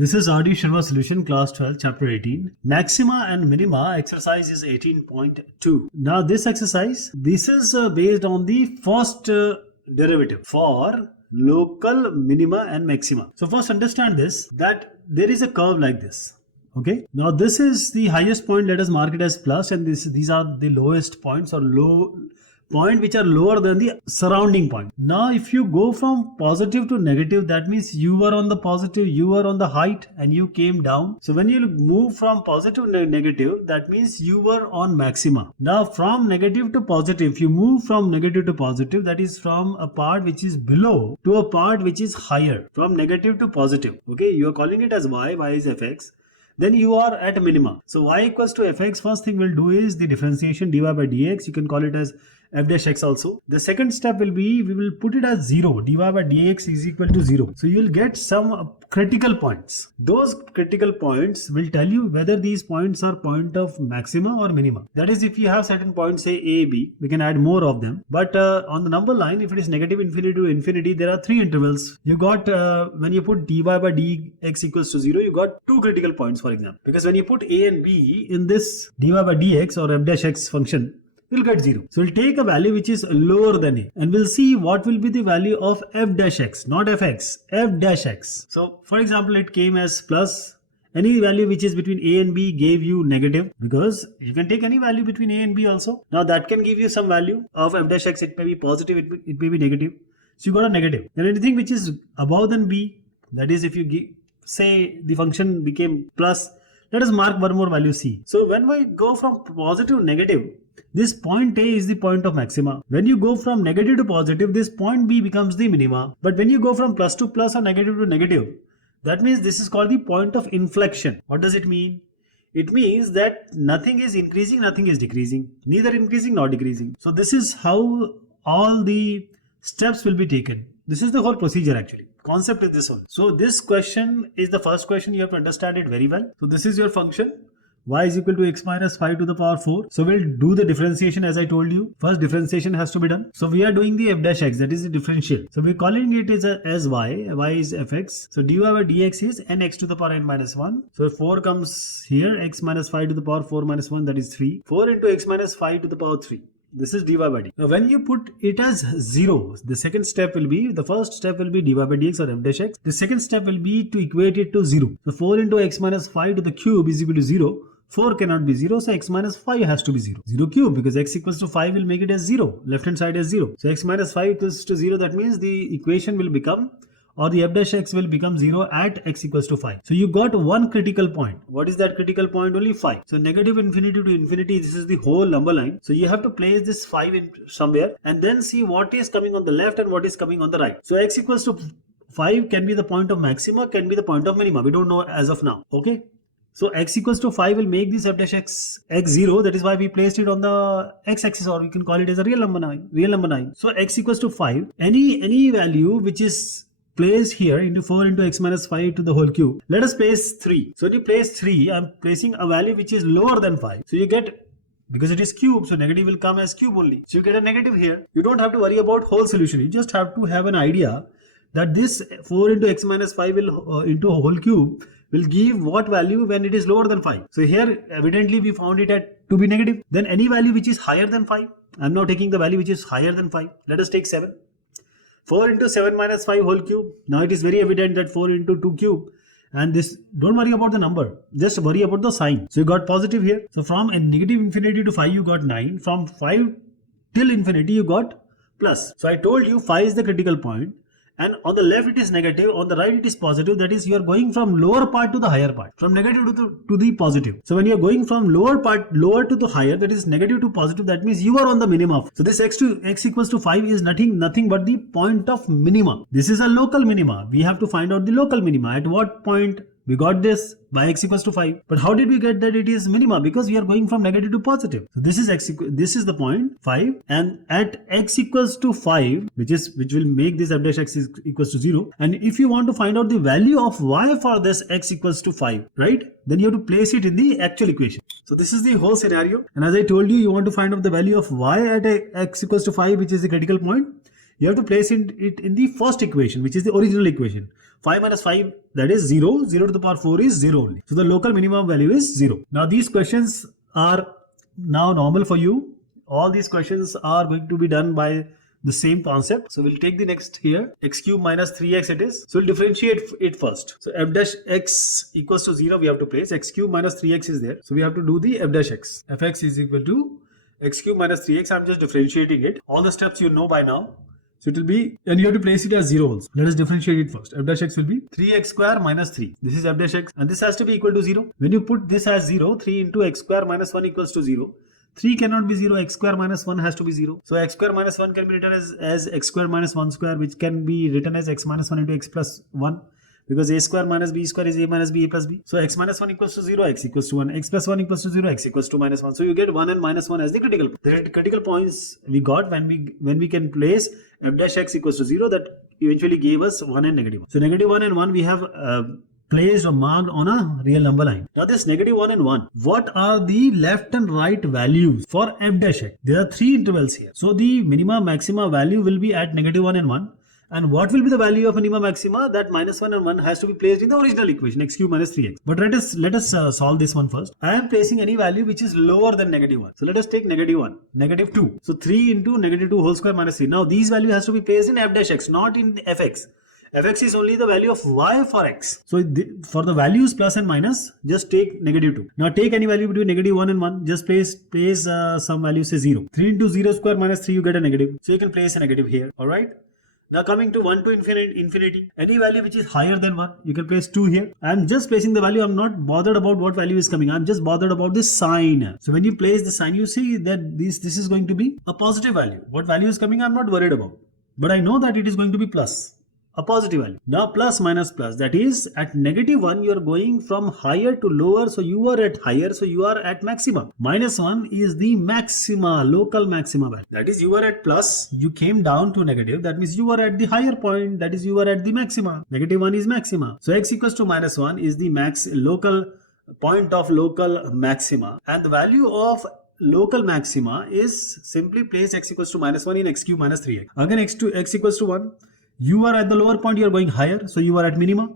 This is RD Sharma Solution, Class 12, Chapter 18. Maxima and Minima exercise is 18.2. Now this exercise, this is based on the first derivative for local minima and maxima. So first understand this, that there is a curve like this. Okay. Now this is the highest point, let us mark it as plus, and these are the lowest points or low point which are lower than the surrounding point. Now if you go from positive to negative, that means you were on the positive, you were on the height and you came down. So when you move from positive to negative, that means you were on maxima. Now from negative to positive, if you move from negative to positive, that is from a part which is below to a part which is higher, from negative to positive. Okay, you are calling it as y is fx. Then you are at minima. So y equals to fx, first thing we'll do is the differentiation dy by dx. You can call it as f dash x also. The second step will be, we will put it as 0. dy by dx is equal to 0. So you will get some critical points. Those critical points will tell you whether these points are point of maxima or minima. That is, if you have certain points, say a, b, we can add more of them. But on the number line, if it is negative infinity to infinity, there are three intervals. You got, when you put dy by dx equals to 0, you got two critical points, for example. Because when you put a and b in this dy by dx or f dash x function, we'll get 0. So we'll take a value which is lower than a, and we'll see what will be the value of f dash x, not fx, f dash x. So for example, it came as plus. Any value which is between a and b gave you negative, because you can take any value between a and b also. Now that can give you some value of f dash x. It may be positive, it may be negative. So you got a negative. Then anything which is above than b, that is, if you give, say the function became plus, let us mark one more value c. So when we go from positive to negative, this point A is the point of maxima. When you go from negative to positive, this point B becomes the minima. But when you go from plus to plus or negative to negative, that means this is called the point of inflection. What does it mean? It means that nothing is increasing, nothing is decreasing. Neither increasing nor decreasing. So this is how all the steps will be taken. This is the whole procedure actually. Concept is this one. So this question is the first question. You have to understand it very well. So this is your function. Y is equal to x minus 5 to the power 4. So we'll do the differentiation as I told you. First differentiation has to be done. So we are doing the f dash x, that is the differential. So we're calling it as y is fx. So dy by dx is nx to the power n minus 1. So 4 comes here, x minus 5 to the power 4 minus 1, that is 3. 4 into x minus 5 to the power 3. This is dy by dx. Now when you put it as 0, the second step will be, the first step will be dy by dx or f dash x. The second step will be to equate it to 0. So 4 into x minus 5 to the cube is equal to 0. 4 cannot be 0, so x minus 5 has to be 0. 0 cube, because x equals to 5 will make it as 0. Left hand side as 0. So x minus 5 equals to 0. That means the equation will become, or the f dash x will become 0 at x equals to 5. So you got one critical point. What is that critical point? Only 5. So negative infinity to infinity, this is the whole number line. So you have to place this 5 in somewhere and then see what is coming on the left and what is coming on the right. So x equals to 5 can be the point of maxima, can be the point of minima. We don't know as of now. Okay. So x equals to 5 will make this f dash x 0. That is why we placed it on the x-axis, or we can call it as a real number 9. So x equals to 5. Any value which is placed here into 4 into x minus 5 to the whole cube. Let us place 3. So to place 3, I am placing a value which is lower than 5. So you get, because it is cube, so negative will come as cube only. So you get a negative here. You don't have to worry about whole solution. You just have to have an idea that this 4 into x minus 5 will into a whole cube will give what value when it is lower than 5. So here evidently we found it to be negative. Then any value which is higher than 5. I am now taking the value which is higher than 5. Let us take 7. 4 into 7 minus 5 whole cube. Now it is very evident that 4 into 2 cube. And this, don't worry about the number. Just worry about the sign. So you got positive here. So from a negative infinity to 5 you got 9. From 5 till infinity you got plus. So I told you 5 is the critical point. And on the left it is negative, on the right it is positive. That is, you are going from lower part to the higher part, from negative to the positive. So when you are going from lower to the higher, that is negative to positive, that means you are on the minima. So this x equals to 5 is nothing but the point of minima. This is a local minima. We have to find out the local minima. At what point we got this? By x equals to 5. But how did we get that it is minima? Because we are going from negative to positive. So this is the point 5, and at x equals to 5, which will make this f dash x equals to 0. And if you want to find out the value of y for this x equals to 5, right? Then you have to place it in the actual equation. So this is the whole scenario. And as I told you, you want to find out the value of y at x equals to 5, which is the critical point. You have to place it in the first equation, which is the original equation. 5 minus 5, that is 0. 0 to the power 4 is 0 only. So the local minimum value is 0. Now these questions are now normal for you. All these questions are going to be done by the same concept. So we'll take the next here, x cube minus 3x it is. So we'll differentiate it first. So f dash x equals to 0 we have to place. X cube minus 3x is there. So we have to do the f dash x. Fx is equal to x cube minus 3x. I'm just differentiating it. All the steps you know by now. So it will be, and you have to place it as 0 also. Let us differentiate it first. F dash x will be 3x square minus 3. This is f dash x and this has to be equal to 0. When you put this as 0, 3 into x square minus 1 equals to 0. 3 cannot be 0, x square minus 1 has to be 0. So x square minus 1 can be written as x square minus 1 square, which can be written as x minus 1 into x plus 1. Because a square minus b square is a minus b, a plus b. So x minus 1 equals to 0, x equals to 1. X plus 1 equals to 0, x equals to minus 1. So you get 1 and minus 1 as the critical point. The critical points we got when we can place f dash x equals to 0, that eventually gave us 1 and negative 1. So negative 1 and 1 we have placed or marked on a real number line. Now this negative 1 and 1, what are the left and right values for f dash x? There are 3 intervals here. So the minima maxima value will be at negative 1 and 1. And what will be the value of minima maxima? That minus 1 and 1 has to be placed in the original equation, x cube minus 3x. But let us solve this one first. I am placing any value which is lower than negative 1. So let us take negative 1, negative 2. So 3 into negative 2 whole square minus 3. Now these value has to be placed in f dash x, not in fx. Fx is only the value of y for x. So for the values plus and minus, just take negative 2. Now take any value between negative 1 and 1. Just place some value, say 0. 3 into 0 square minus 3, you get a negative. So you can place a negative here. Alright. Now coming to 1 to infinity, any value which is higher than 1, you can place 2 here. I am just placing the value. I am not bothered about what value is coming. I am just bothered about this sign. So when you place the sign, you see that this is going to be a positive value. What value is coming, I am not worried about. But I know that it is going to be plus. A positive value. Now plus minus plus, that is at negative 1 you are going from higher to lower, so you are at higher, so you are at maximum. Minus 1 is the maxima, local maxima value. That is you are at plus, you came down to negative, that means you are at the higher point, that is you are at the maxima. Negative 1 is maxima. So x equals to minus 1 is the local point of local maxima, and the value of local maxima is simply place x equals to minus 1 in x cube minus 3x. Again x equals to 1. You are at the lower point, you are going higher, so you are at minima.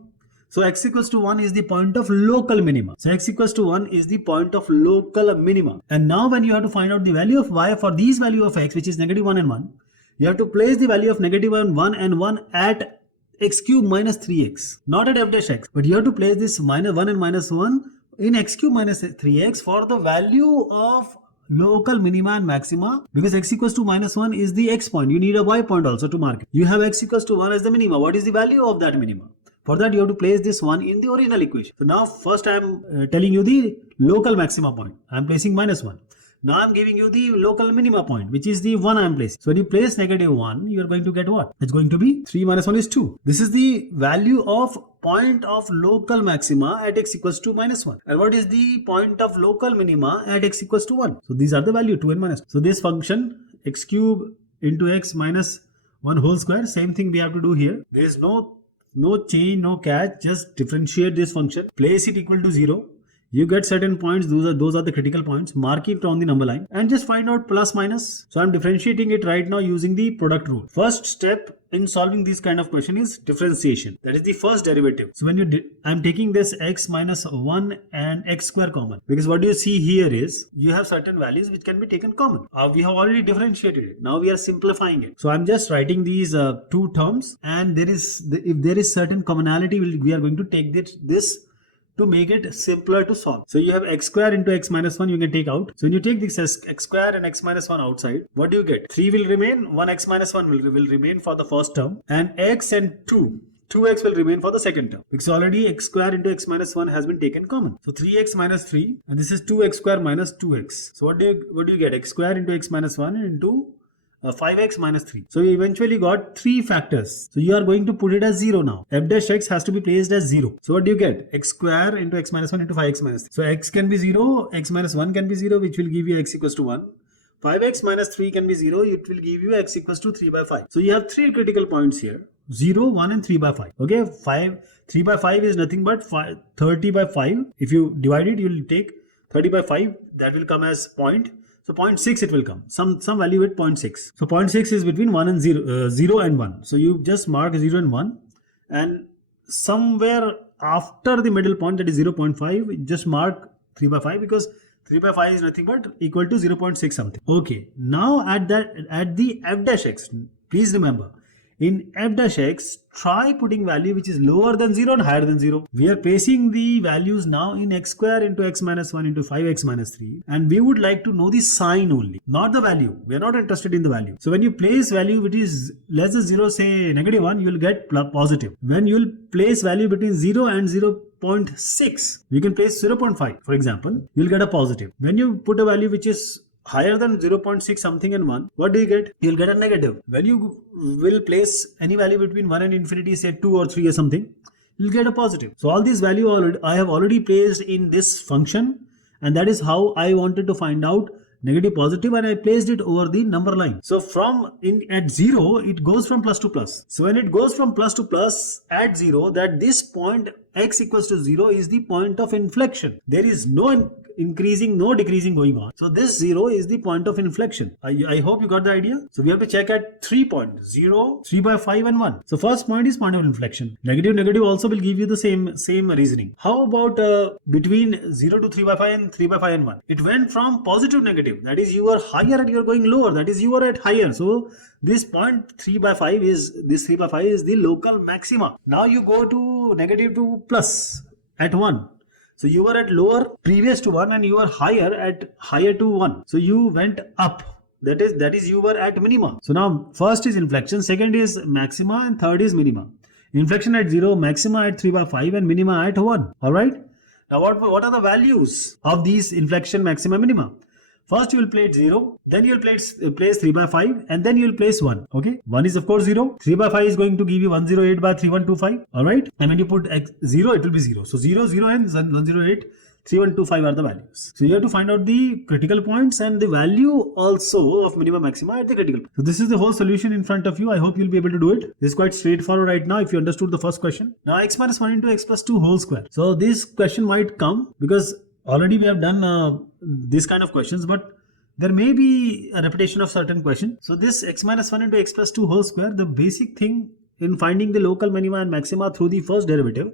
So x equals to 1 is the point of local minima. So x equals to 1 is the point of local minima. And now when you have to find out the value of y for these value of x, which is negative 1 and 1, you have to place the value of negative 1 and 1 at x cube minus 3x, not at f dash x, but you have to place this minus 1 and minus 1 in x cube minus 3x for the value of local minima and maxima, because x equals to minus 1 is the x point. You need a y point also to mark it. You have x equals to 1 as the minima. What is the value of that minima? For that you have to place this 1 in the original equation. So now first I am telling you the local maxima point. I am placing minus 1. Now I am giving you the local minima point, which is the 1 I am placing. So when you place negative 1, you are going to get what? It's going to be 3 minus 1 is 2. This is the value of point of local maxima at x equals to minus 1. And what is the point of local minima at x equals to 1? So these are the value 2 and minus 1. So this function x cube into x minus 1 whole square, same thing we have to do here. There is no change, no catch, just differentiate this function, place it equal to 0. You get certain points, those are the critical points, mark it on the number line and just find out plus minus. So I'm differentiating it right now using the product rule. First step in solving this kind of question is differentiation. That is the first derivative. So when I'm taking this x minus 1 and x square common, because what you see here is you have certain values which can be taken common. We have already differentiated it. Now we are simplifying it. So I'm just writing these two terms, and if there is certain commonality, we are going to take this to make it simpler to solve. So you have x square into x minus 1 you can take out. So when you take this as x square and x minus 1 outside, what do you get? 3 will remain, 1 x minus 1 will remain for the first term, and x and 2x will remain for the second term, because already x square into x minus 1 has been taken common. So 3x minus 3, and this is 2x square minus 2x. So what do you get? X square into x minus 1 into 5x minus 3. So you eventually got 3 factors. So you are going to put it as 0 now. F dash x has to be placed as 0. So what do you get? X square into x minus 1 into 5x minus 3. So x can be 0, x minus 1 can be 0, which will give you x equals to 1. 5x minus 3 can be 0, it will give you x equals to 3 by 5. So you have 3 critical points here. 0, 1 and 3 by 5. Okay, 3 by 5 is nothing but 30 by 5. If you divide it, you will take 30 by 5. That will come as point. So 0.6 it will come. Some value at 0.6. So 0.6 is between 1 and 0 and 1. So you just mark 0 and 1 and somewhere after the middle point, that is 0.5, just mark 3 by 5 because 3 by 5 is nothing but equal to 0.6 something. Okay, now at the f dash x, please remember, in f dash x, try putting value which is lower than 0 and higher than 0. We are placing the values now in x square into x minus 1 into 5x minus 3, and we would like to know the sign only, not the value. We are not interested in the value. So when you place value which is less than 0, say -1, you will get positive. When you will place value between 0 and 0.6, you can place 0.5, for example, you will get a positive. When you put a value which is higher than 0.6 something and 1, what do you get? You'll get a negative. When you will place any value between 1 and infinity, say 2 or 3 or something, you'll get a positive. So all these value I have already placed in this function, and that is how I wanted to find out negative, positive, and I placed it over the number line. So at 0, it goes from plus to plus. So when it goes from plus to plus at 0, that this point x equals to 0 is the point of inflection. There is no increasing, no decreasing going on. So this 0 is the point of inflection. I hope you got the idea. So we have to check at 3 points: 0, 3 by 5 and 1. So first point is point of inflection. Negative also will give you the same reasoning. How about between 0 to 3 by 5 and 3 by 5 and 1? It went from positive to negative. That is, you are higher and you are going lower. That is, you are at higher. So this point 3 by 5 is the local maxima. Now you go to negative to plus at 1. So you were at lower previous to 1 and you are higher to 1. So you went up. That is you were at minima. So now first is inflection, second is maxima, and third is minima. Inflection at 0, maxima at 3 by 5 and minima at 1. Alright. Now what are the values of these inflection, maxima, minima? First you will place 0, then you will place 3 by 5, and then you will place 1. Okay, 1 is of course 0. 3 by 5 is going to give you 108 by 3125. Alright, and when you put 0, it will be 0. So 0, 0 and 108, 3125 are the values. So you have to find out the critical points and the value also of minima, maxima at the critical point. So this is the whole solution in front of you. I hope you will be able to do it. This is quite straightforward right now if you understood the first question. Now x minus 1 into x plus 2 whole square. So this question might come because already we have done this kind of questions, but there may be a repetition of certain questions. So this x minus 1 into x plus 2 whole square, the basic thing in finding the local minima and maxima through the first derivative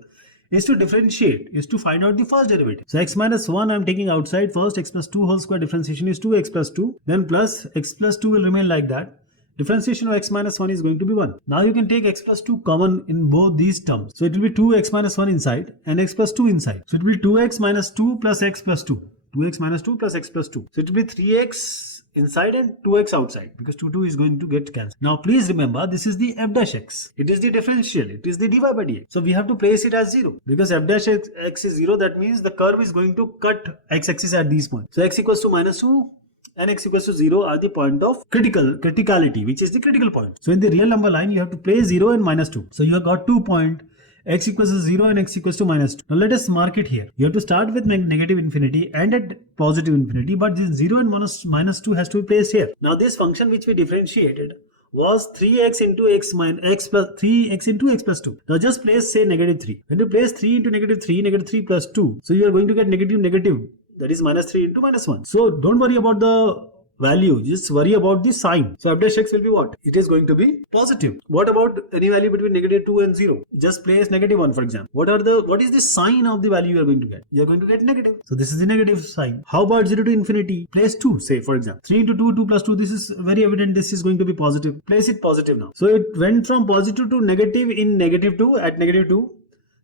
is to differentiate, is to find out the first derivative. So x minus 1 I am taking outside. First x plus 2 whole square differentiation is 2x plus 2, then plus x plus 2 will remain like that. Differentiation of x minus 1 is going to be 1. Now you can take x plus 2 common in both these terms. So it will be 2x minus 1 inside and x plus 2 inside. So it will be 2x minus 2 plus x plus 2. 2x minus 2 plus x plus 2. So it will be 3x inside and 2x outside because 2 is going to get cancelled. Now please remember, this is the f dash x. It is the differential. It is the dy by dx. So we have to place it as 0 because f dash x is 0. That means the curve is going to cut x-axis at these points. So x equals to minus 2 and x equals to 0 are the point of criticality, which is the critical point. So in the real number line, you have to place 0 and minus 2. So you have got 2 points. X equals to 0 and x equals to minus 2. Now let us mark it here. You have to start with negative infinity and at positive infinity, but this 0 and minus 2 has to be placed here. Now this function which we differentiated was 3x into x plus 3x into x plus 2. Now just place say negative 3. When you place 3 into negative 3 plus 2, so you are going to get negative. That is minus 3 into minus 1. So don't worry about the value, just worry about the sign. So f dash x will be what? It is going to be positive. What about any value between negative 2 and 0? Just place negative 1 for example. What is the sign of the value you are going to get? You are going to get negative. So this is the negative sign. How about 0 to infinity? Place 2, say for example. 3 into 2, 2 plus 2. This is very evident. This is going to be positive. Place it positive now. So it went from positive to negative in negative 2 at negative 2.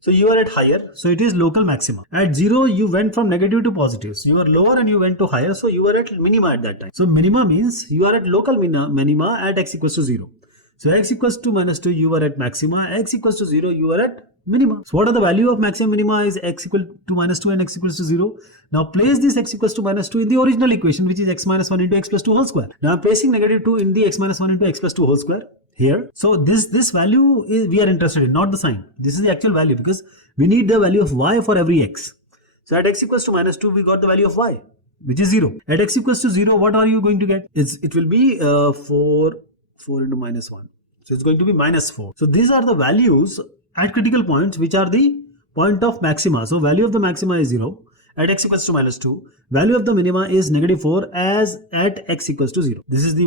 So you are at higher, so it is local maxima. At 0, you went from negative to positive. So you are lower and you went to higher, so you are at minima at that time. So minima means you are at local minima at x equals to 0. So x equals to minus 2, you are at maxima. X equals to 0, you are at minima. So what are the value of maxima minima is x equal to minus 2 and x equals to 0. Now place this x equals to minus 2 in the original equation, which is x minus 1 into x plus 2 whole square. Now I'm placing negative 2 in the x minus 1 into x plus 2 whole square here. So this value is we are interested in, not the sign. This is the actual value because we need the value of y for every x. So at x equals to minus 2, we got the value of y, which is 0. At x equals to 0, what are you going to get? It will be 4 into minus 1. So it's going to be minus 4. So these are the values at critical points, which are the point of maxima. So value of the maxima is 0 at x equals to minus 2. Value of the minima is negative 4 as at x equals to 0. This is the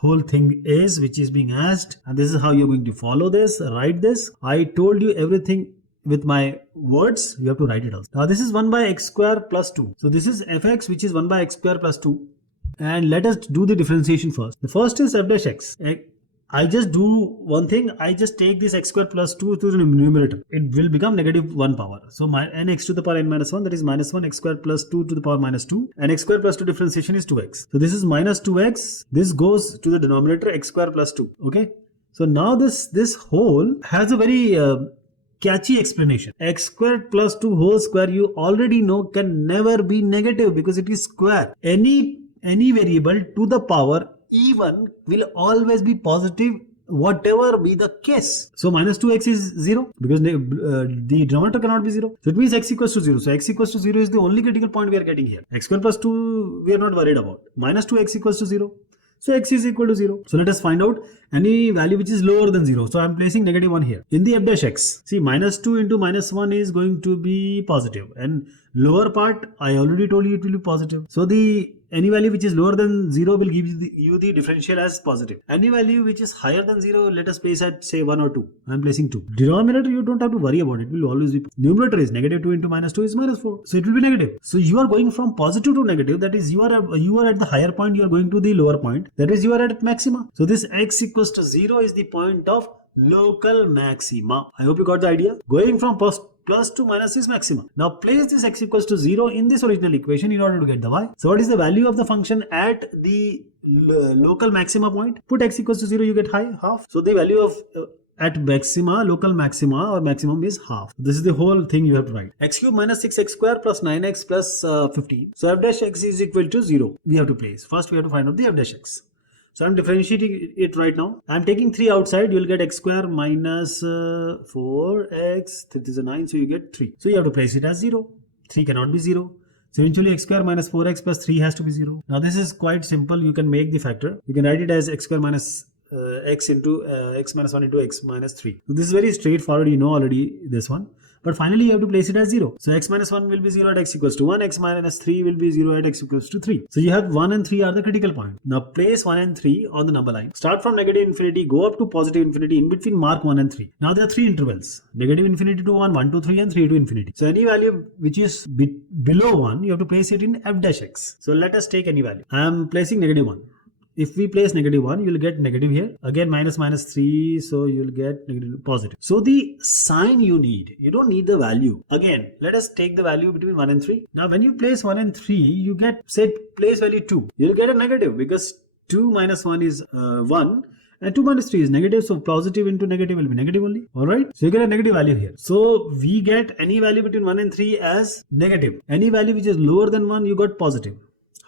whole thing is, which is being asked, and this is how you're going to follow this, write this. I told you everything with my words, you have to write it out. Now this is 1 by x square plus 2. So this is fx, which is 1 by x square plus 2. And let us do the differentiation first. The first is f dash x. I just do one thing. I just take this x square plus 2 to the numerator. It will become negative 1 power. So my n x to the power n minus 1, that is minus 1 x square plus 2 to the power minus 2. And x square plus 2 differentiation is 2x. So this is minus 2x. This goes to the denominator x square plus 2. Okay. So now this whole has a very catchy explanation. X squared plus 2 whole square, you already know, can never be negative because it is square. Any variable to the power even will always be positive, whatever be the case. So minus 2x is 0 because the denominator cannot be 0. So it means x equals to 0. So x equals to 0 is the only critical point we are getting here. X square plus 2 we are not worried about. Minus 2x equals to 0. So x is equal to 0. So let us find out any value which is lower than 0. So I am placing negative 1 here. In the f dash x, see, minus 2 into minus 1 is going to be positive. And lower part, I already told you it will be positive. So any value which is lower than 0 will give you the differential as positive. Any value which is higher than 0, let us place at say 1 or 2. I am placing 2. Denominator, you don't have to worry about it. It will always be. Numerator is negative 2 into minus 2 is minus 4. So it will be negative. So you are going from positive to negative. That is, you are at the higher point. You are going to the lower point. That is, you are at maxima. So this x equals to 0 is the point of local maxima. I hope you got the idea. Going from plus to minus is maxima. Now place this x equals to 0 in this original equation in order to get the y. So what is the value of the function at the local maxima point? Put x equals to 0, you get half. So the value of at maxima, local maxima or maximum is half. This is the whole thing you have to write. X cube minus 6x square plus 9x plus 15. So f dash x is equal to 0. We have to place. First we have to find out the f dash x. So I'm differentiating it right now. I'm taking 3 outside. You will get x square minus 4x. This is a 9. So you get 3. So you have to place it as 0. 3 cannot be 0. So eventually x square minus 4x plus 3 has to be 0. Now this is quite simple. You can make the factor. You can write it as x square minus x into x minus 1 into x minus 3. So this is very straightforward. You know already this one. But finally you have to place it as 0. So x minus 1 will be 0 at x equals to 1. X minus 3 will be 0 at x equals to 3. So you have 1 and 3 are the critical point. Now place 1 and 3 on the number line. Start from negative infinity, go up to positive infinity. In between mark 1 and 3. Now there are 3 intervals. Negative infinity to 1, 1 to 3 and 3 to infinity. So any value which is below 1, you have to place it in f dash x. So let us take any value. I am placing negative 1. If we place negative 1, you will get negative here. Again minus 3, so you will get negative positive. So the sign you need, you don't need the value. Again, let us take the value between 1 and 3. Now when you place 1 and 3, you get, say, place value 2. You will get a negative because 2 minus 1 is 1. And 2 minus 3 is negative, so positive into negative will be negative only. Alright, so you get a negative value here. So we get any value between 1 and 3 as negative. Any value which is lower than 1, you got positive.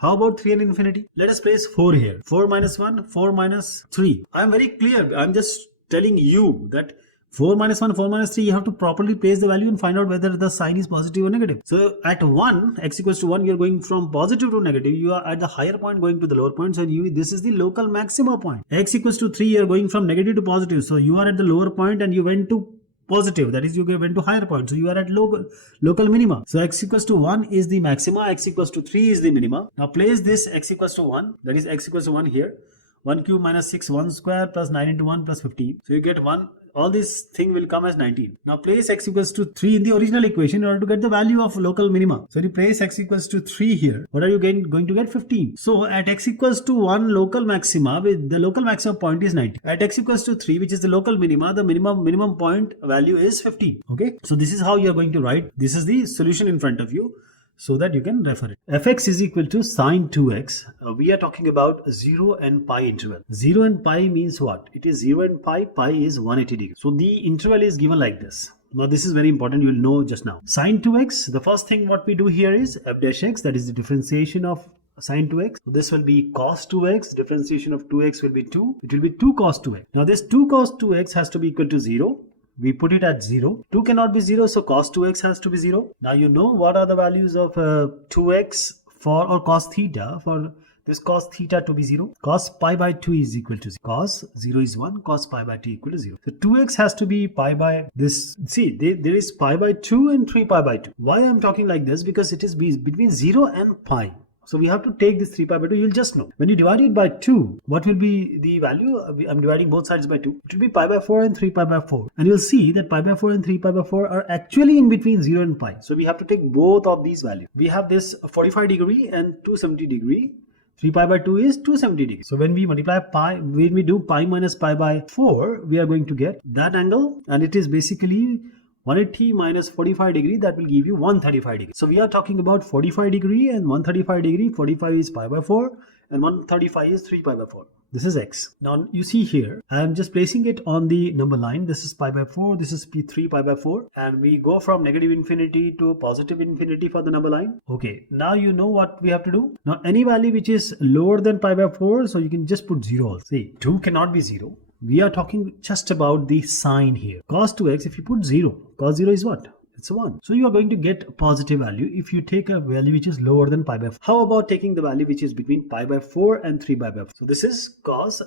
How about 3 and infinity? Let us place 4 here. 4 minus 1, 4 minus 3. I am very clear. I am just telling you that 4 minus 1, 4 minus 3, you have to properly place the value and find out whether the sign is positive or negative. So at 1, x equals to 1, you are going from positive to negative. You are at the higher point going to the lower point. So this is the local maxima point. X equals to 3, you are going from negative to positive. So you are at the lower point and you went to positive, that is you went to higher point, so you are at local minima. So x equals to 1 is the maxima, x equals to 3 is the minima. Now place this x equals to 1, that is x equals to 1 here. 1 cube minus 6, 1 square plus 9 into 1 plus 15. So you get 1. All this thing will come as 19. Now place x equals to 3 in the original equation in order to get the value of local minima. So you place x equals to 3 here. What are you going to get? 15. So at x equals to 1 local maxima, the local maximum point is 90. At x equals to 3, which is the local minima, the minimum point value is 15. Okay. So this is how you are going to write. This is the solution in front of you, so that you can refer it. Fx is equal to sine 2x. We are talking about 0 and pi interval. 0 and pi means what? It is 0 and pi. Pi is 180 degrees. So the interval is given like this. Now this is very important. You will know just now. Sine 2x. The first thing what we do here is f dash x. That is the differentiation of sine 2x. So this will be cos 2x. Differentiation of 2x will be 2. It will be 2 cos 2x. Now this 2 cos 2x has to be equal to 0. We put it at 0. 2 cannot be 0, so cos 2x has to be 0. Now you know what are the values of 2x or cos theta for this cos theta to be 0. Cos pi by 2 is equal to 0. Cos 0 is 1, cos pi by 2 equal to 0. So 2x has to be pi by this. See, there is pi by 2 and 3 pi by 2. Why I am talking like this? Because it is between 0 and pi. So we have to take this 3 pi by 2. You'll just know. When you divide it by 2, what will be the value? I'm dividing both sides by 2. It will be pi by 4 and 3 pi by 4. And you'll see that pi by 4 and 3 pi by 4 are actually in between 0 and pi. So we have to take both of these values. We have this 45 degree and 270 degree. 3 pi by 2 is 270 degrees. So when we multiply pi, when we do pi minus pi by 4, we are going to get that angle, and it is basically 180 minus 45 degree. That will give you 135 degree. So we are talking about 45 degree and 135 degree. 45 is pi by 4 and 135 is 3 pi by 4. This is x. Now you see here, I am just placing it on the number line. This is pi by 4, this is 3 pi by 4, and we go from negative infinity to positive infinity for the number line. Okay, now you know what we have to do. Now any value which is lower than pi by 4, so you can just put 0 also. See, 2 cannot be 0. We are talking just about the sign here. Cos 2x, if you put 0, cos 0 is what? It's 1. So you are going to get a positive value if you take a value which is lower than pi by 4. How about taking the value which is between pi by 4 and 3 pi by 4? So this is cos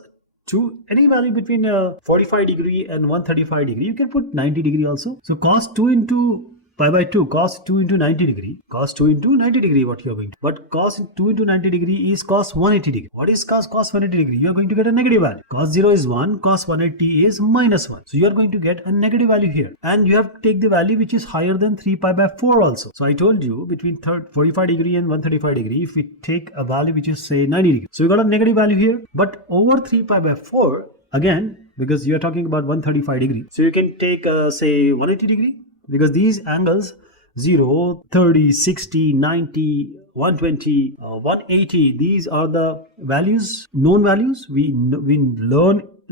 2, any value between 45 degree and 135 degree. You can put 90 degree also. So cos 2 into pi by 2, cos 2 into 90 degree, cos 2 into 90 degree, what you are going to, but cos 2 into 90 degree is cos 180 degree. What is cos 180 degree? You are going to get a negative value. Cos 0 is 1, cos 180 is minus 1. So you are going to get a negative value here, and you have to take the value which is higher than 3 pi by 4 also. So I told you between 45 degree and 135 degree, if we take a value which is say 90 degree, so you got a negative value here, but over 3 pi by 4, again, because you are talking about 135 degree, so you can take say 180 degree, because these angles 0, 30, 60, 90, 120, 180, these are the values, known values. We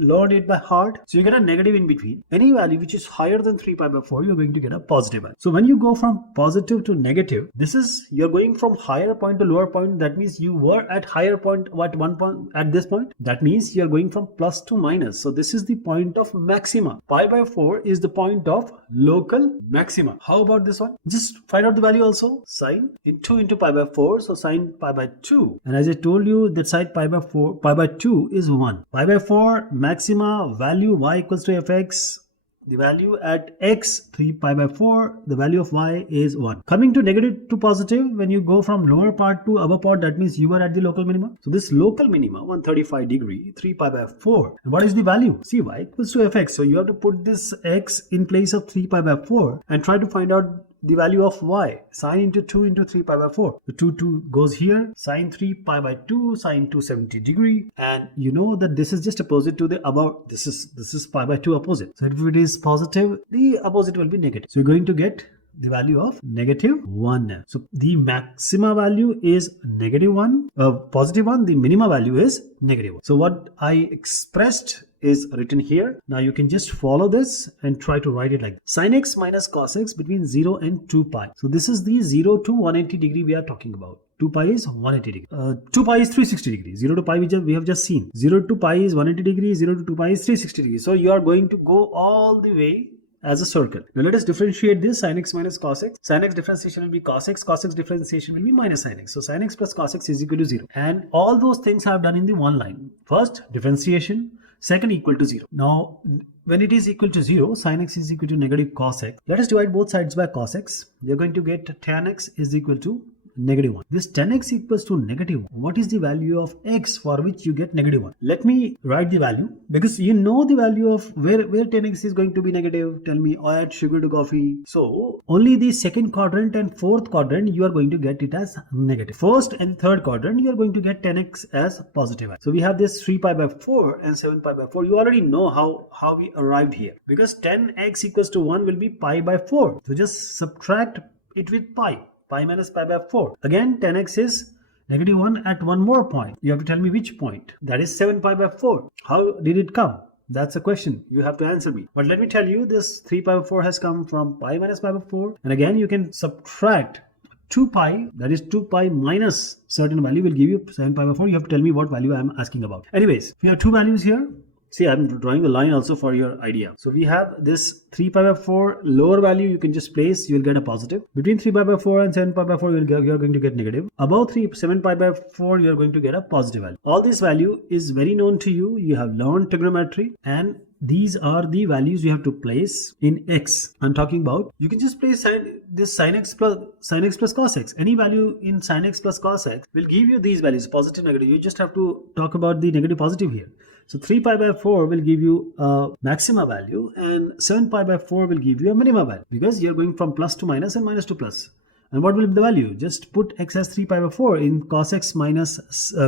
learned it by heart. So you get a negative in between. Any value which is higher than 3 pi by 4, you're going to get a positive value. So when you go from positive to negative, this is, you're going from higher point to lower point. That means you were at higher point at one point at this point. That means you're going from plus to minus. So this is the point of maxima. Pi by 4 is the point of local maxima. How about this one? Just find out the value also. Sine 2 into pi by 4. So sine pi by 2. And as I told you, that side pi by 2 is 1. Pi by 4 maxima value y equals to fx, the value at x 3 pi by 4, the value of y is 1. Coming to negative to positive, when you go from lower part to upper part, that means you are at the local minima. So this local minima 135 degree 3 pi by 4, and what is the value? See, y equals to fx, so you have to put this x in place of 3 pi by 4 and try to find out the value of y. Sine into 2 into 3 pi by 4. The 2 goes here. Sine 3 pi by 2, sine 270 degree. And you know that this is just opposite to the above. This is pi by 2 opposite. So if it is positive, the opposite will be negative. So you're going to get the value of negative 1. So the maxima value is negative 1, positive 1. The minima value is negative 1. So what I expressed is written here. Now you can just follow this and try to write it like sin x minus cos x between 0 and 2 pi. So this is the 0 to 180 degree we are talking about. 2 pi is 180 degree. 2 pi is 360 degrees. 0 to pi we have just seen. 0 to pi is 180 degrees. 0 to 2 pi is 360 degrees. So you are going to go all the way as a circle. Now let us differentiate this sin x minus cos x. Sin x differentiation will be cos x. Cos x differentiation will be minus sin x. So sin x plus cos x is equal to 0. And all those things I have done in the one line. First, differentiation. Second, equal to 0. Now, when it is equal to 0, sin x is equal to negative cos x. Let us divide both sides by cos x. We are going to get tan x is equal to negative 1. This tan x equals to negative 1. What is the value of x for which you get negative 1? Let me write the value, because you know the value of where tan x is going to be negative. Tell me, or add sugar to coffee. So only the second quadrant and fourth quadrant you are going to get it as negative. First and third quadrant you are going to get tan x as positive. So we have this 3 pi by 4 and 7 pi by 4. You already know how we arrived here, because tan x equals to 1 will be pi by 4. So just subtract it with pi. Pi minus pi by 4. Again, tan x is negative 1 at one more point. You have to tell me which point. That is 7 pi by 4. How did it come? That's a question. You have to answer me. But let me tell you, this 3 pi by 4 has come from pi minus pi by 4. And again, you can subtract 2 pi, that is 2 pi minus certain value will give you 7 pi by 4. You have to tell me what value I am asking about. Anyways, we have two values here. See, I'm drawing a line also for your idea. So we have this 3 pi by 4 lower value, you can just place, you will get a positive. Between 3 pi by 4 and 7 pi by 4, you are going to get negative. Above 7 pi by 4, you are going to get a positive value. All this value is very known to you. You have learned trigonometry, and these are the values you have to place in x. I'm talking about, you can just place this sin x plus cos x. Any value in sin x plus cos x will give you these values, positive, negative. You just have to talk about the negative, positive here. So 3 pi by 4 will give you a maxima value, and 7 pi by 4 will give you a minima value, because you're going from plus to minus and minus to plus. And what will be the value? Just put x as 3 pi by 4 in cos x minus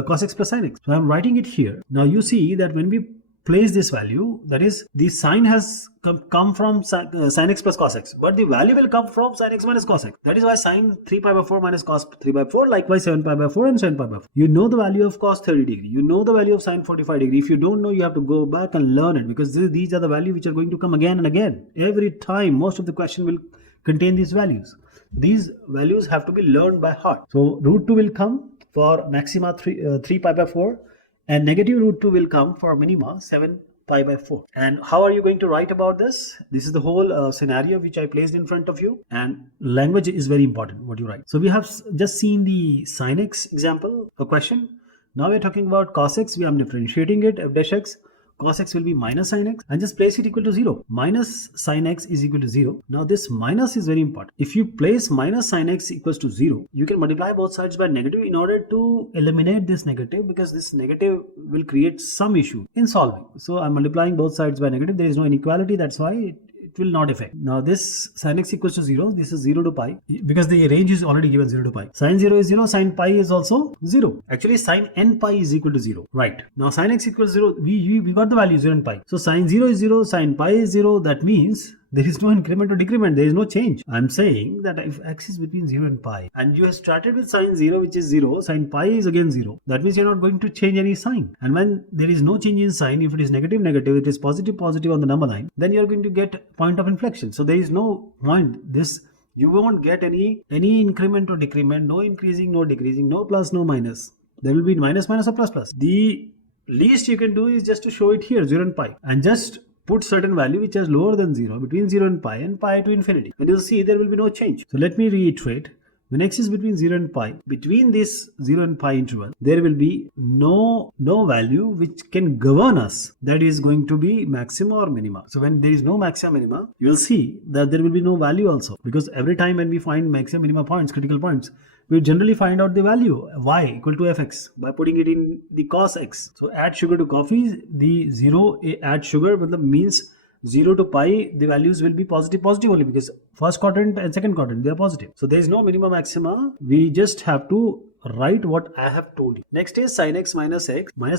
cos x plus sin x. So I'm writing it here. Now you see that when we place this value, that is, the sign has come from sin x plus cos x, but the value will come from sin x minus cos x. That is why sin 3 pi by 4 minus cos 3 by 4, likewise 7 pi by 4 and 7 pi by 4. You know the value of cos 30 degree, you know the value of sin 45 degree. If you don't know, you have to go back and learn it, because these are the values which are going to come again and again. Every time, most of the question will contain these values. These values have to be learned by heart. So root 2 will come for maxima 3 pi by 4, and negative root 2 will come for minima 7 pi by 4. And how are you going to write about this? This is the whole scenario which I placed in front of you, and language is very important what you write. So we have just seen the sin x example, a question. Now we are talking about cos x. We are differentiating it, f dash x. Cos x will be minus sin x, and just place it equal to 0. Minus sin x is equal to 0. Now this minus is very important. If you place minus sin x equals to 0, you can multiply both sides by negative in order to eliminate this negative, because this negative will create some issue in solving. So I'm multiplying both sides by negative. There is no inequality, that's why it will not affect. Now this sin x equals to 0, this is 0 to pi, because the range is already given 0 to pi. Sin 0 is 0, sin pi is also 0. Actually sin n pi is equal to 0. Right. Now sin x equals 0, we got the value 0 and pi. So sin 0 is 0, sin pi is 0, that means there is no increment or decrement, there is no change. I'm saying that if x is between 0 and pi, and you have started with sin 0 which is 0, sin pi is again 0, that means you're not going to change any sign. And when there is no change in sign, if it is negative, negative, it is positive, positive on the number line, then you're going to get point of inflection. So there is no point, this you won't get any increment or decrement, no increasing, no decreasing, no plus, no minus. There will be minus, minus or plus, plus. The least you can do is just to show it here 0 and pi, and just put certain value which is lower than 0 between 0 and pi to infinity, and you'll see there will be no change. So let me reiterate, when x is between 0 and pi, between this 0 and pi interval, there will be no value which can govern us, that is going to be maxima or minima. So when there is no maxima minima, you will see that there will be no value also, because every time when we find maxima minima points, critical points, we generally find out the value y equal to fx by putting it in the cos x. So add sugar to coffee, the 0 add sugar means 0 to pi, the values will be positive only, because first quadrant and second quadrant, they are positive. So there is no minima maxima, we just have to write what I have told you. Next is sin x minus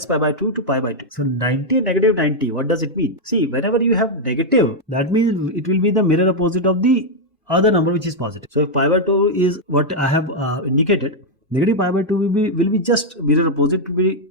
pi by 2 to pi by 2. So 90 and negative 90, what does it mean? See, whenever you have negative, that means it will be the mirror opposite of the other number which is positive. So if pi by 2 is what I have indicated, negative pi by 2 will be just mirror opposite, to be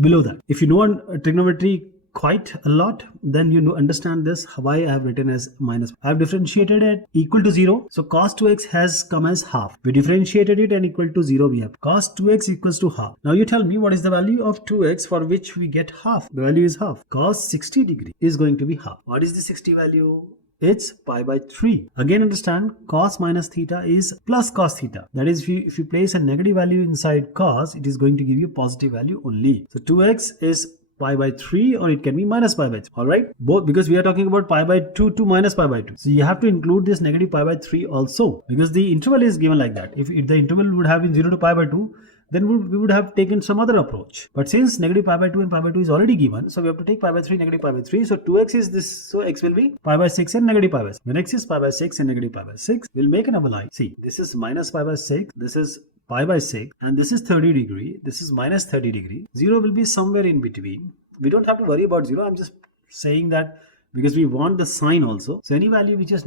below that. If you know trigonometry quite a lot, then you understand this, why I have written as minus. I have differentiated it equal to 0. So cos 2x has come as half. We differentiated it and equal to 0 we have. Cos 2x equals to half. Now you tell me what is the value of 2x for which we get half. The value is half. Cos 60 degree is going to be half. What is the 60 value? It's pi by 3. Again understand, cos minus theta is plus cos theta. That is, if you place a negative value inside cos, it is going to give you positive value only. So 2x is pi by 3, or it can be minus pi by 3. Alright, both, because we are talking about pi by 2 to minus pi by 2. So you have to include this negative pi by 3 also, because the interval is given like that. If the interval would have been 0 to pi by 2, then we would have taken some other approach. But since negative pi by 2 and pi by 2 is already given, so we have to take pi by 3, negative pi by 3. So 2x is this, so x will be pi by 6 and negative pi by 6. When x is pi by 6 and negative pi by 6, we'll make another line. See, this is minus pi by 6, this is pi by 6, and this is 30 degree, this is minus 30 degree. 0 will be somewhere in between. We don't have to worry about 0. I'm just saying that because we want the sign also. So any value which is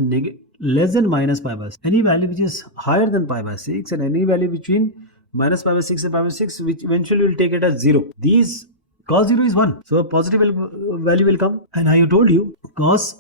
less than minus pi by 6, any value which is higher than pi by 6, and any value between minus pi by 6 and pi by 6, which eventually will take it as 0. These cos 0 is 1. So a positive value will come. And I told you, cos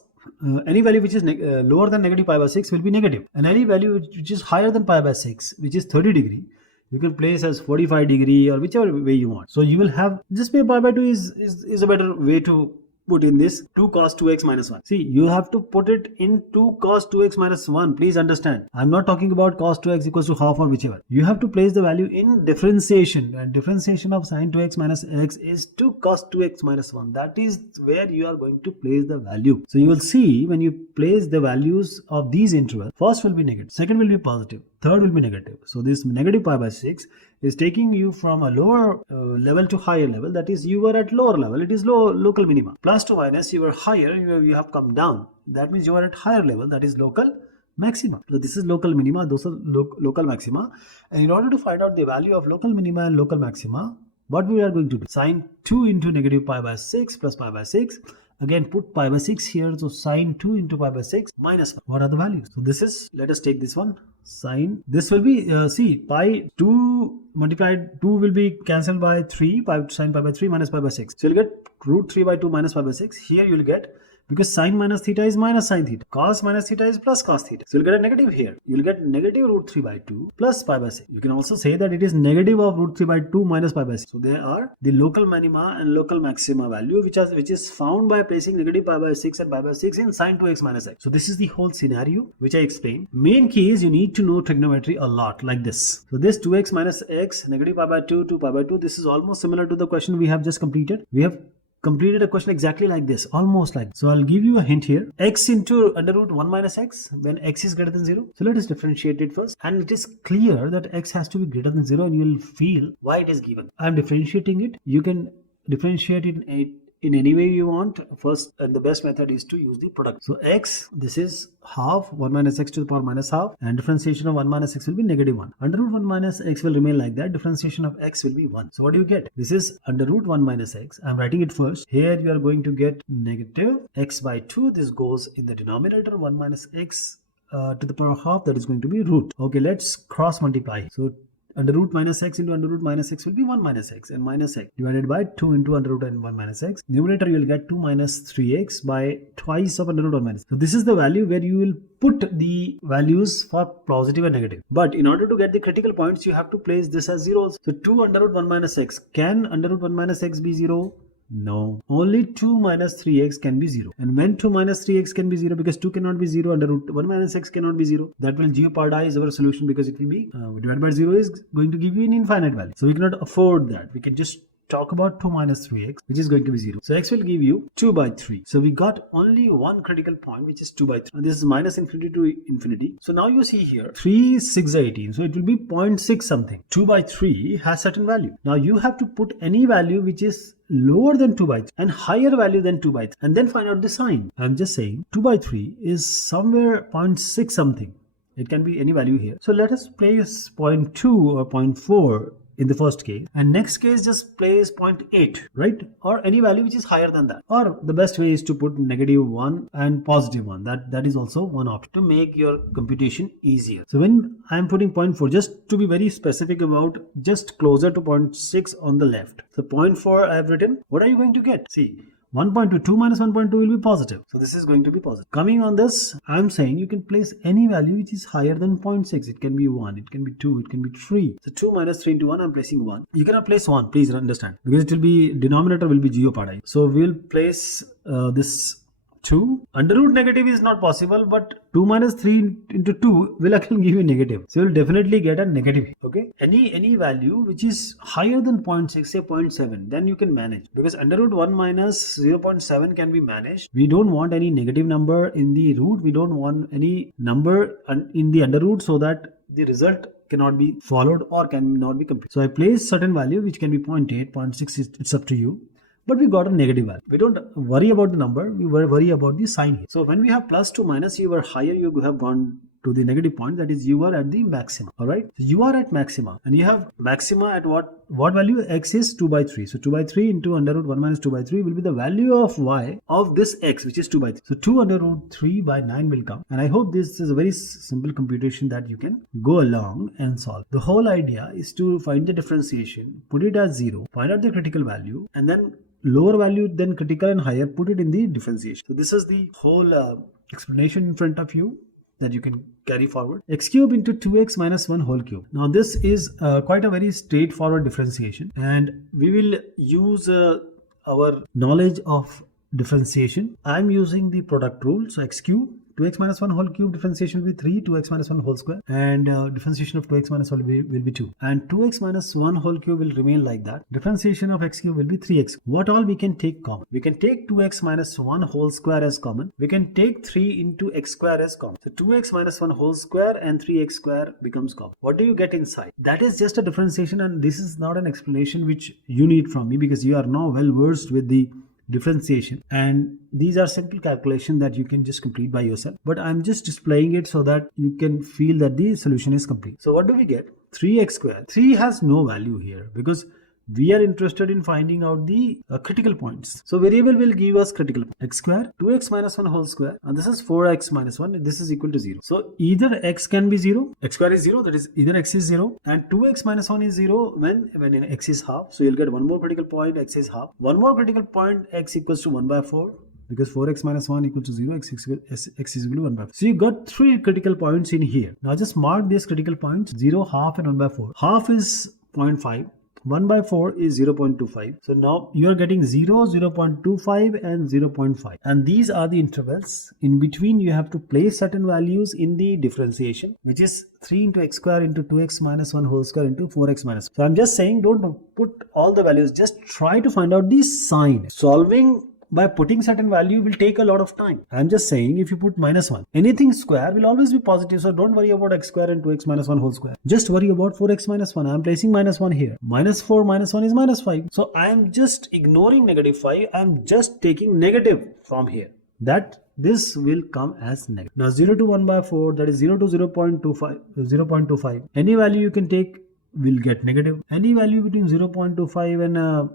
any value which is lower than negative pi by 6 will be negative. And any value which is higher than pi by 6, which is 30 degree, you can place as 45 degree or whichever way you want. So you will have, just pay pi by 2 is a better way to put in this 2 cos 2x minus 1. See, you have to put it in 2 cos 2x minus 1. Please understand. I'm not talking about cos 2x equals to half or whichever. You have to place the value in differentiation, and differentiation of sin 2x minus x is 2 cos 2x minus 1. That is where you are going to place the value. So you will see when you place the values of these intervals, first will be negative, second will be positive, third will be negative. So this negative pi by 6 is taking you from a lower level to higher level. That is, you were at lower level, it is local minima. Plus to minus, you were higher, you have come down. That means you are at higher level, that is local maxima. So this is local minima, those are local maxima. And in order to find out the value of local minima and local maxima, what we are going to do? Sine 2 into negative pi by 6 plus pi by 6. Again, put pi by 6 here. So sine 2 into pi by 6 minus 1. What are the values? So this is, let us take this one. Sine, this will be, see, pi 2 multiplied 2 will be cancelled by 3, sine pi by 3 minus pi by 6. So you'll get root 3 by 2 minus pi by 6. Here you'll get, because sine minus theta is minus sine theta, cos minus theta is plus cos theta. So you'll get a negative here. You'll get negative root 3 by 2 plus pi by 6. You can also say that it is negative of root 3 by 2 minus pi by 6. So they are the local minima and local maxima value, which is found by placing negative pi by 6 and pi by 6 in sine 2x minus x. So this is the whole scenario which I explained. Main key is you need to know trigonometry a lot, like this. So this 2x minus x, negative pi by 2 to pi by 2, this is almost similar to the question we have just completed. We have completed a question exactly like this, almost like this. So I'll give you a hint here. X into under root 1 minus x when x is greater than 0. So let us differentiate it first. And it is clear that x has to be greater than 0, and you will feel why it is given. I'm differentiating it. You can differentiate it in any way you want. First, and the best method is to use the product. So x, this is half, 1 minus x to the power minus half, and differentiation of 1 minus x will be negative 1. Under root 1 minus x will remain like that. Differentiation of x will be 1. So what do you get? This is under root 1 minus x. I'm writing it first. Here you are going to get negative x by 2. This goes in the denominator, 1 minus x to the power half, that is going to be root. Okay, let's cross multiply. So under root minus x into under root minus x will be 1 minus x, and minus x divided by 2 into under root and 1 minus x. Numerator you will get 2 minus 3x by twice of under root 1 minus. So this is the value where you will put the values for positive and negative. But in order to get the critical points, you have to place this as 0. So 2 under root 1 minus x. Can under root 1 minus x be 0? No. Only 2 minus 3x can be 0. And when 2 minus 3x can be 0, because 2 cannot be 0, under root 1 minus x cannot be 0. That will jeopardize our solution, because it will be divided by 0 is going to give you an infinite value. So we cannot afford that. We can just talk about 2 minus 3x, which is going to be 0. So x will give you 2 by 3. So we got only one critical point, which is 2 by 3. And this is minus infinity to infinity. So now you see here 3, 6, 18. So it will be 0.6 something. 2 by 3 has certain value. Now you have to put any value which is lower than 2 by 3 and higher value than 2 by 3, and then find out the sign. I'm just saying 2 by 3 is somewhere 0.6 something. It can be any value here. So let us place 0.2 or 0.4 in the first case, and next case just place 0.8, right? Or any value which is higher than that. Or the best way is to put negative 1 and positive 1. That is also one option to make your computation easier. So when I am putting 0.4, just to be very specific about, just closer to 0.6 on the left. So 0.4 I have written. What are you going to get? See, 1.2, 2 minus 1.2 will be positive. So this is going to be positive. Coming on this, I'm saying you can place any value which is higher than 0.6. It can be 1, it can be 2, it can be 3. So 2 minus 3 into 1, I'm placing 1. You cannot place 1, please understand, because it will be, denominator will be jeopardized. So we'll place this 2. Under root negative is not possible, but 2 minus 3 into 2 will again give you negative. So you'll definitely get a negative. Okay. Any value which is higher than 0.6, say 0.7, then you can manage, because under root 1 minus 0.7 can be managed. We don't want any negative number in the root. We don't want any number in the under root, so that the result cannot be followed or cannot be computed. So I place certain value which can be 0.8, 0.6, it's up to you. But we got a negative value. We don't worry about the number, we worry about the sign here. So when we have plus to minus, you were higher, you have gone to the negative point, that is you are at the maxima. Alright, so you are at maxima, and you have maxima at what value? X is 2 by 3. So 2 by 3 into under root 1 minus 2 by 3 will be the value of y of this x, which is 2 by 3. So 2 under root 3 by 9 will come. And I hope this is a very simple computation that you can go along and solve. The whole idea is to find the differentiation, put it as 0, find out the critical value, and then lower value than critical and higher, put it in the differentiation. So this is the whole explanation in front of you that you can carry forward. X cube into 2x minus 1 whole cube. Now this is quite a very straightforward differentiation, and we will use our knowledge of differentiation, I'm using the product rule. So x cube, 2x minus 1 whole cube differentiation will be 3, 2x minus 1 whole square, and differentiation of 2x minus 1 will be 2, and 2x minus 1 whole cube will remain like that. Differentiation of x cube will be 3x. What all we can take common? We can take 2x minus 1 whole square as common. We can take 3 into x square as common. So 2x minus 1 whole square and 3x square becomes common. What do you get inside? That is just a differentiation, and this is not an explanation which you need from me, because you are now well versed with the differentiation, and these are simple calculations that you can just complete by yourself, but I'm just displaying it so that you can feel that the solution is complete. So what do we get? 3x square. 3 has no value here because we are interested in finding out the critical points. So variable will give us critical point. X square, 2x minus 1 whole square, and this is 4x minus 1. This is equal to 0. So either x can be 0, x square is 0, that is either x is 0, and 2x minus 1 is 0 when x is half. So you'll get one more critical point, x is half. One more critical point, x equals to 1 by 4. Because 4x minus 1 equals to 0, x is equal to 1 by 4. So you got 3 critical points in here. Now just mark these critical points, 0, half and 1 by 4. Half is 0.5. 1 by 4 is 0.25. So now you are getting 0, 0.25 and 0.5. And these are the intervals. In between you have to place certain values in the differentiation, which is 3 into x square into 2x minus 1 whole square into 4x minus 1. So I'm just saying don't put all the values. Just try to find out the sign. Solving by putting certain value will take a lot of time. I'm just saying if you put minus 1, anything square will always be positive. So don't worry about x square and 2x minus 1 whole square. Just worry about 4x minus 1. I'm placing minus 1 here. Minus 4 minus 1 is minus 5. So I'm just ignoring negative 5. I'm just taking negative from here. That this will come as negative. Now 0 to 1 by 4, that is 0 to 0.25. Any value you can take will get negative. Any value between 0.25 and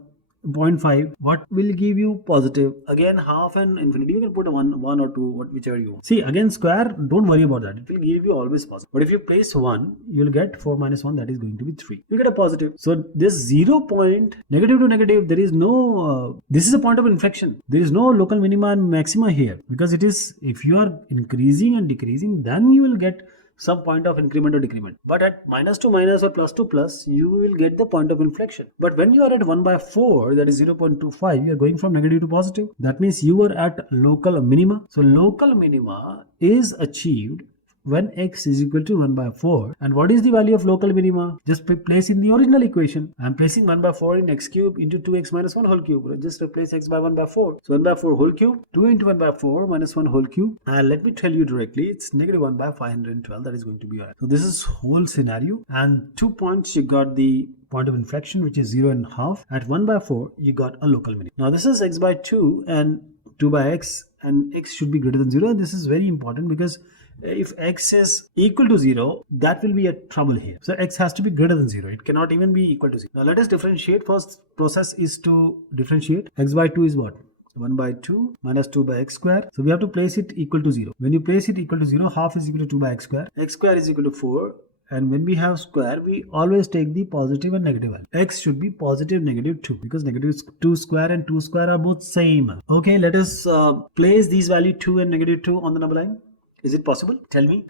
0.5, what will give you positive? Again, half and infinity, you can put a 1 or 2, whichever you want. See, again square, don't worry about that. It will give you always positive. But if you place 1, you will get 4 minus 1, that is going to be 3. You get a positive. So this 0 point, negative to negative, there is no, this is a point of inflection. There is no local minima and maxima here. Because it is, if you are increasing and decreasing, then you will get some point of increment or decrement. But at minus to minus or plus to plus, you will get the point of inflection. But when you are at 1 by 4, that is 0.25, you are going from negative to positive. That means you are at local minima. So local minima is achieved when x is equal to 1 by 4. And what is the value of local minima? Just place in the original equation. I am placing 1 by 4 in x cube into 2x minus 1 whole cube. Just replace x by 1 by 4. So 1 by 4 whole cube, 2 into 1 by 4 minus 1 whole cube. And let me tell you directly, it's negative 1 by 512. That is going to be your answer. So this is whole scenario. And 2 points, you got the point of inflection, which is 0.5. At 1 by 4, you got a local minima. Now this is x by 2 and 2 by x, and x should be greater than 0. And this is very important because if x is equal to 0, that will be a trouble here. So x has to be greater than 0. It cannot even be equal to 0. Now let us differentiate. First process is to differentiate. X by 2 is what? 1 by 2 minus 2 by x square. So we have to place it equal to 0. When you place it equal to 0, half is equal to 2 by x square. X square is equal to 4. And when we have square, we always take the positive and negative value. X should be positive negative 2 because negative 2 square and 2 square are both same. Okay, let us place these value 2 and negative 2 on the number line. Is it possible? Tell me.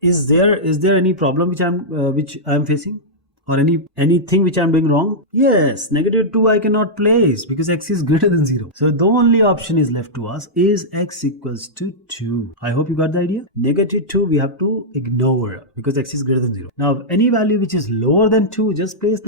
Is there any problem which I'm facing? Or anything which I'm doing wrong? Yes, negative 2 I cannot place because x is greater than 0. So the only option is left to us is x equals to 2. I hope you got the idea. Negative 2 we have to ignore because x is greater than 0. Now any value which is lower than 2, just place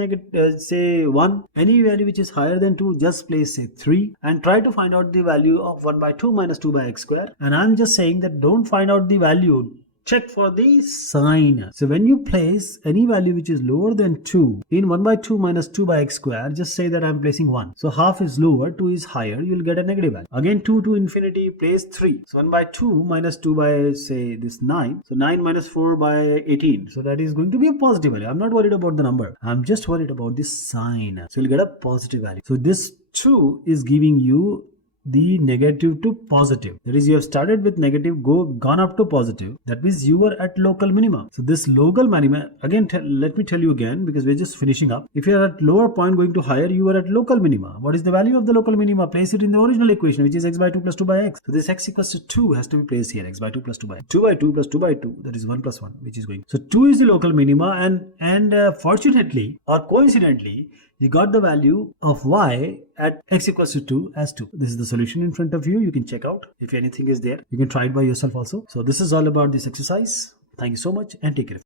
say 1. Any value which is higher than 2, just place say 3. And try to find out the value of 1 by 2 minus 2 by x square. And I'm just saying that don't find out the value. Check for the sign. So when you place any value which is lower than 2 in 1 by 2 minus 2 by x square, just say that I'm placing 1. So half is lower, 2 is higher, you'll get a negative value. Again 2 to infinity, place 3. So 1 by 2 minus 2 by say this 9. So 9 minus 4 by 18. So that is going to be a positive value. I'm not worried about the number. I'm just worried about the sign. So you'll get a positive value. So this 2 is giving you the negative to positive. That is, you have started with negative, gone up to positive. That means you were at local minima. So this local minima, again, let me tell you again because we're just finishing up. If you are at lower point going to higher, you are at local minima. What is the value of the local minima? Place it in the original equation, which is x by 2 plus 2 by x. So this x equals to 2 has to be placed here. X by 2 plus 2 by x. 2 by 2 plus 2 by 2. That is 1 plus 1, which is going. So 2 is the local minima, and fortunately or coincidentally, you got the value of y at x equals to 2 as 2. This is the solution in front of you. You can check out if anything is there. You can try it by yourself also. So this is all about this exercise. Thank you so much and take care.